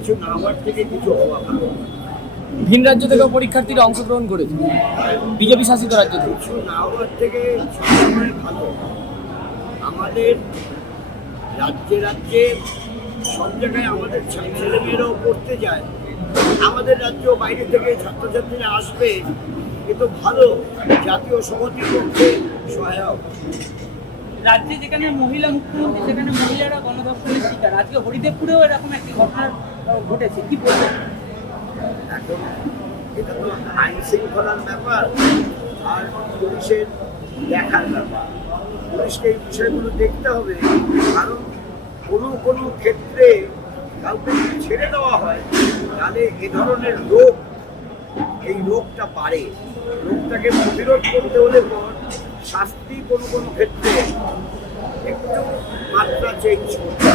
কিছু না হওয়ার থেকে কিছু হওয়া ভালো। ভিন রাজ্য থেকেও পরীক্ষার্থীরা অংশগ্রহণ করেছে। বিজেপি শাসিত রাজ্য থেকে। কিছু না হওয়ার থেকে সবসময় ভালো। আমাদের রাজ্যে রাজ্যে সব জায়গায় আমাদের ছে- ছেলেমেয়েরাও পড়তে যায়। আমাদের রাজ্য বাইরে থেকে ছাত্রছাত্রীরা আসবে কিন্তু ভালো। জাতীয় সংহতির পক্ষে সহায়ক। রাজ্যে যেখানে মহিলা মুখ্যমন্ত্রী সেখানে মহিলারা গণধর্ষণের শিকার। আজকে হরিদেবপুরেও এরকম একটি ঘটনা আহ, ঘটেছে, কি বলবেন? এখন এটা তো আইন শৃঙ্খলার ব্যাপার আর পুলিশের দেখার ব্যাপার। পুলিশকে এই বিষয়গুলো দেখতে হবে, কারণ কোনো কোনো ক্ষেত্রে কাউকে ছেড়ে দেওয়া হয়, তাহলে এ ধরনের রোগ, এই রোগটা পারে রোগটাকে প্রতিরোধ করতে হলে পর শাস্তি কোনো কোনো ক্ষেত্রে একটু মাত্রা চেঞ্জ করতে